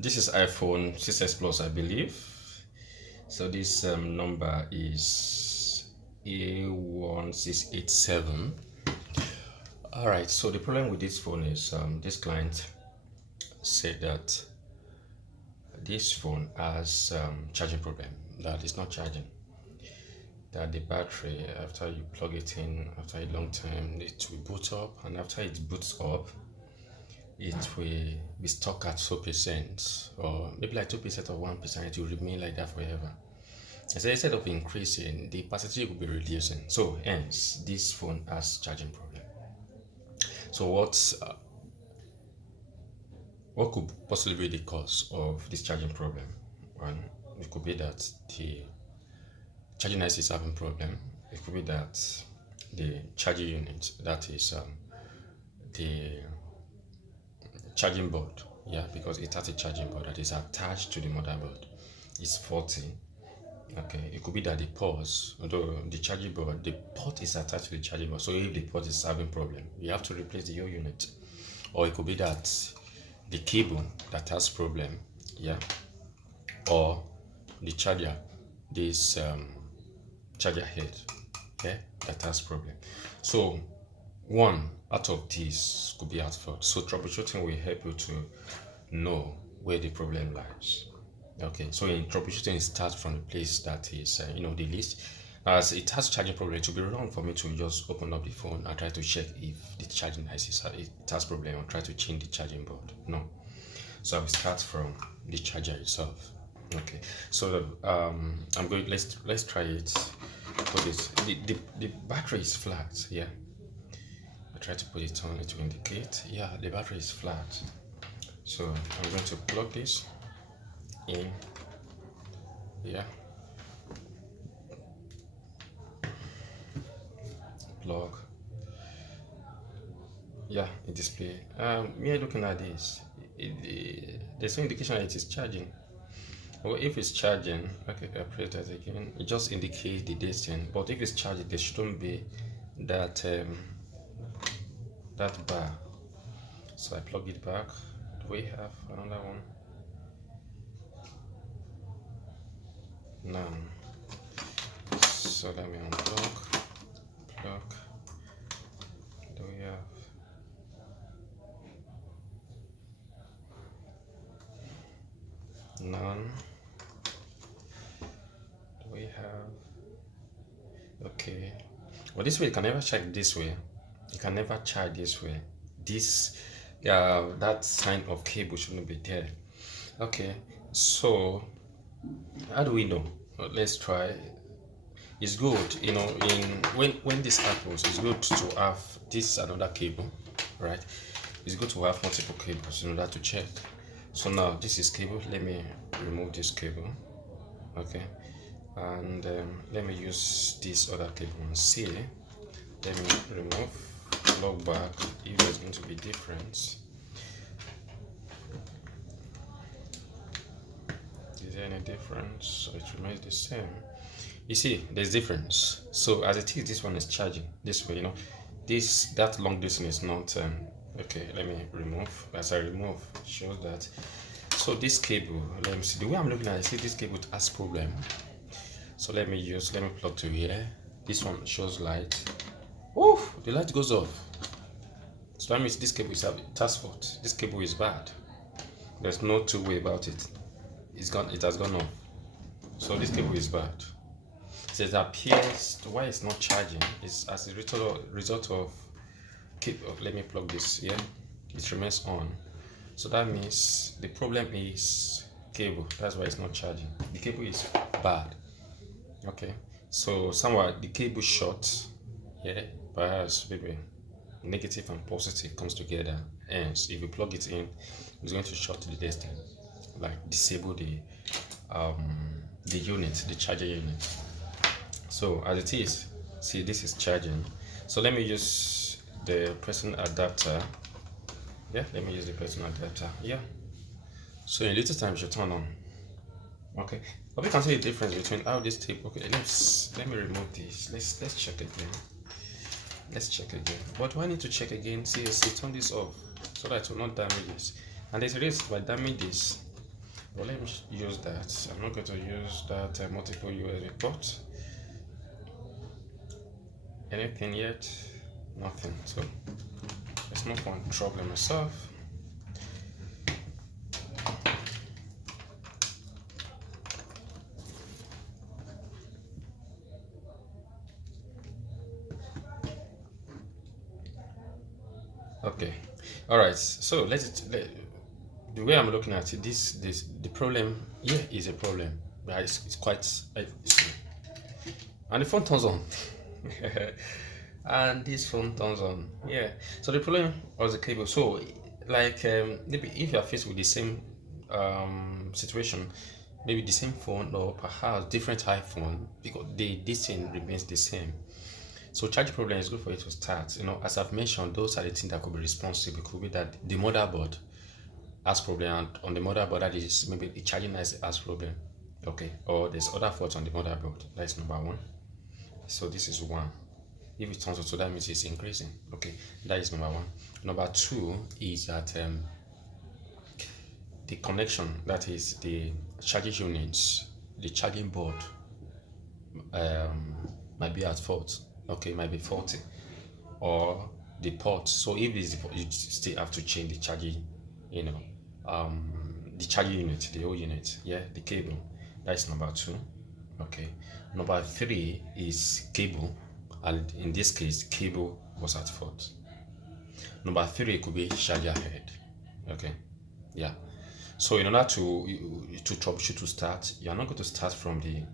This is iPhone 6s Plus, I believe. So this number is A1687. All right. So the problem with this phone is this client said that this phone has charging problem. That is not charging. That the battery, after you plug it in, after a long time, it will boot up, and after it boots up, it will be stuck at 2%, or maybe like 2% or 1%. It will remain like that forever. So instead of increasing, the percentage will be reducing. So hence, this phone has charging problem. So what could possibly be the cause of this charging problem? One, it could be that the charging IC is having problem. It could be that the charging unit, that is the charging board, yeah, because it has a charging board that is attached to the motherboard, is faulty. Okay, it could be that the port, although the charging board, the port is attached to the charging board. So if the port is having problem, you have to replace the whole unit. Or it could be that the cable that has problem, yeah, or the charger, this charger head, okay, that has problem. So one out of these could be at fault. So troubleshooting will help you to know where the problem lies. Okay, so in troubleshooting, it starts from the place that is, the least. As it has charging problem, it would be wrong for me to just open up the phone and try to check if the charging IC it has problem, or try to change the charging board. No. So I will start from the charger itself. Okay. So I'm going. Let's try it. Put it. The battery is flat. Yeah. I try to put it on. It will indicate. Yeah, the battery is flat. So I'm going to plug this in. Yeah. Plug. Yeah, it display. Me looking at this, there's no indication that it is charging. Well, if it's charging, okay, I press that again. It just indicates the distance. But if it's charging, there shouldn't be that that bar. So I plug it back. Do we have another one? None. So let me unplug. Plug. Do we have? None. Do we have? Okay. Well, this way you can never check this way. You can never charge this way. This, that sign of cable shouldn't be there. Okay. So how do we know? Well, let's try. It's good, in when this happens, it's good to have this another cable, right? It's good to have multiple cables in order to check. So now this is cable. Let me remove this cable. Okay, and let me use this other cable and see. Let me remove, plug back. If there's going to be difference, is there any difference? So it remains the same. You see, there's difference. So as it is, this one is charging this way. That long distance is not. Okay, let me remove. As I remove, it shows that. So this cable, let me see. The way I'm looking at it, I see this cable has problem. So let me plug to here. This one shows light. Oh, the light goes off. So that means this cable it has fault. This cable is bad. There's no two way about it. It's gone. It has gone off. So this cable is bad. So it appears why it's not charging is as a result of let me plug this here. It remains on. So that means the problem is cable. That's why it's not charging. The cable is bad. Okay. So somewhere the cable short. Yeah. Perhaps maybe negative and positive comes together. Hence, if you plug it in, it's going to short the distance, like disable the unit, the charger unit. So as it is, see this is charging. So let me use the person adapter. Yeah, let me use the person adapter. Yeah. So in little time it should turn on. Okay. But we can see the difference between how this tape. Okay, let me remove this. Let's check again. Let's check again. But do I need to check again? See, turn this off so that it will not damage this. And there's a risk if I damage this, Well, let me use that. I'm not going to use that multiple USB port. Anything yet? Nothing. So let's move on. Trouble myself. Okay. All right. So the way I'm looking at it, the problem here is a problem. Right? It's quite and the phone turns on. And this phone turns on. Yeah. So the problem was the cable. So like maybe if you are faced with the same situation, maybe the same phone or perhaps different iPhone, because this thing remains the same. So charging problem is good for you to start. As I've mentioned, those are the things that could be responsible. It could be that the motherboard has problem, and on the motherboard that is maybe the charging has problem. Okay, or there's other faults on the motherboard. That's number one. So this is one. If it turns on, so that means it's increasing. Okay, that is number one. Number two is that the connection, that is the charging units, the charging board might be at fault. Okay, might be faulty, or the port. So if it's the port, you still have to change the charging, you know, the charging unit, the whole unit. Yeah, the cable. That's number two. Okay. Number three is cable, and in this case, cable was at fault. Number three could be charger head. Okay. Yeah. So in order to troubleshoot to start, you are not going to start from the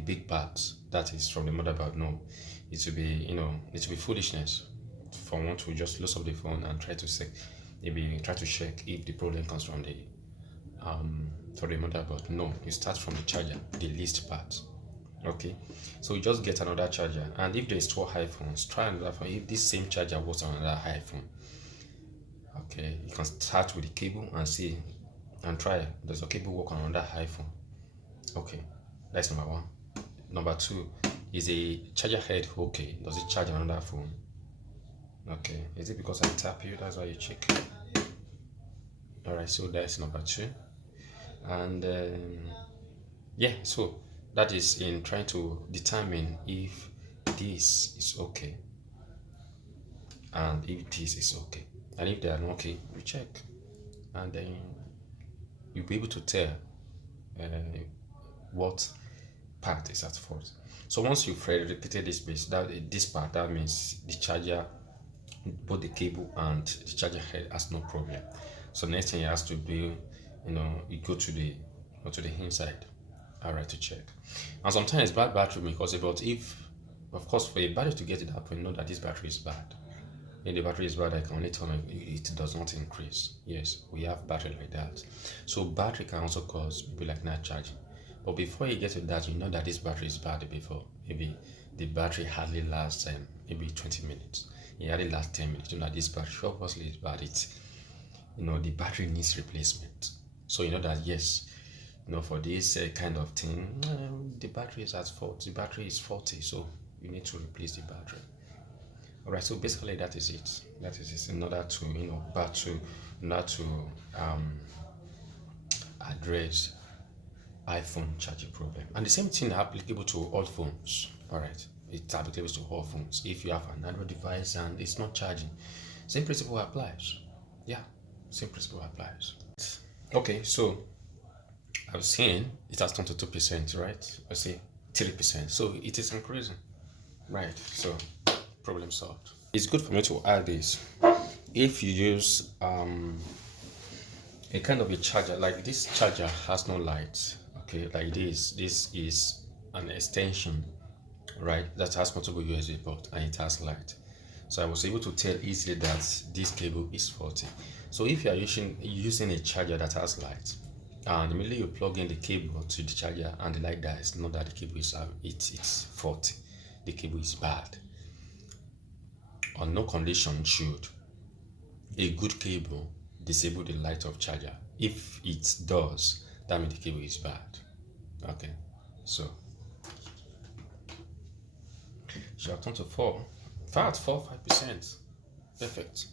big parts, that is from the motherboard. No, it will be foolishness for one to just lose up the phone and try to check if the problem comes from the motherboard. No, you start from the charger, the least part. Okay, so you just get another charger, and if there's two iPhones, try another phone. If this same charger works on another iPhone, okay, you can start with the cable and see and try. Does the cable work on another iPhone? Okay, that's number one. Number two, is a charger head okay? Does it charge another phone? Okay, is it because I tap you? That's why you check. All right, so that's number two, and yeah, so that is in trying to determine if this is okay and if this is okay, and if they are not okay, you check, and then you'll be able to tell uh, what part is at fault. So once you've repeated this part, that means the charger, both the cable and the charger head has no problem. So next thing you have to do, you go to the inside, all right, to check. And sometimes bad battery may cause it, but if, of course, for a battery to get to that point, know that this battery is bad. If the battery is bad, I can only tell you it does not increase. Yes, we have battery like that. So battery can also cause maybe like not charging. But before you get to that, you know that this battery is bad before. Maybe the battery hardly lasts maybe 20 minutes. It hardly lasts 10 minutes. You know that this battery obviously is bad. The battery needs replacement. So you know that yes, for this kind of thing, the battery is at fault. The battery is faulty, so you need to replace the battery. All right, so basically that is it. That is it. In order to address iPhone charging problem, and the same thing applicable to all phones. All right, it's applicable to all phones. If you have an Android device and it's not charging, same principle applies. Yeah, same principle applies. Okay, so I've seen it has turned to 2%, right? I say 3%, so it is increasing, right? So problem solved. It's good for me to add this. If you use a kind of a charger, like this charger has no light, okay, like this is an extension, right, that has multiple USB port and it has light. So I was able to tell easily that this cable is faulty. So if you are using a charger that has light, and immediately you plug in the cable to the charger and the light dies, know that the cable is it's faulty, the cable is bad. On no condition should a good cable disable the light of charger. If it does, that means the cable is bad. Okay, so shall turn to 4. In fact, 4, 5%. Perfect.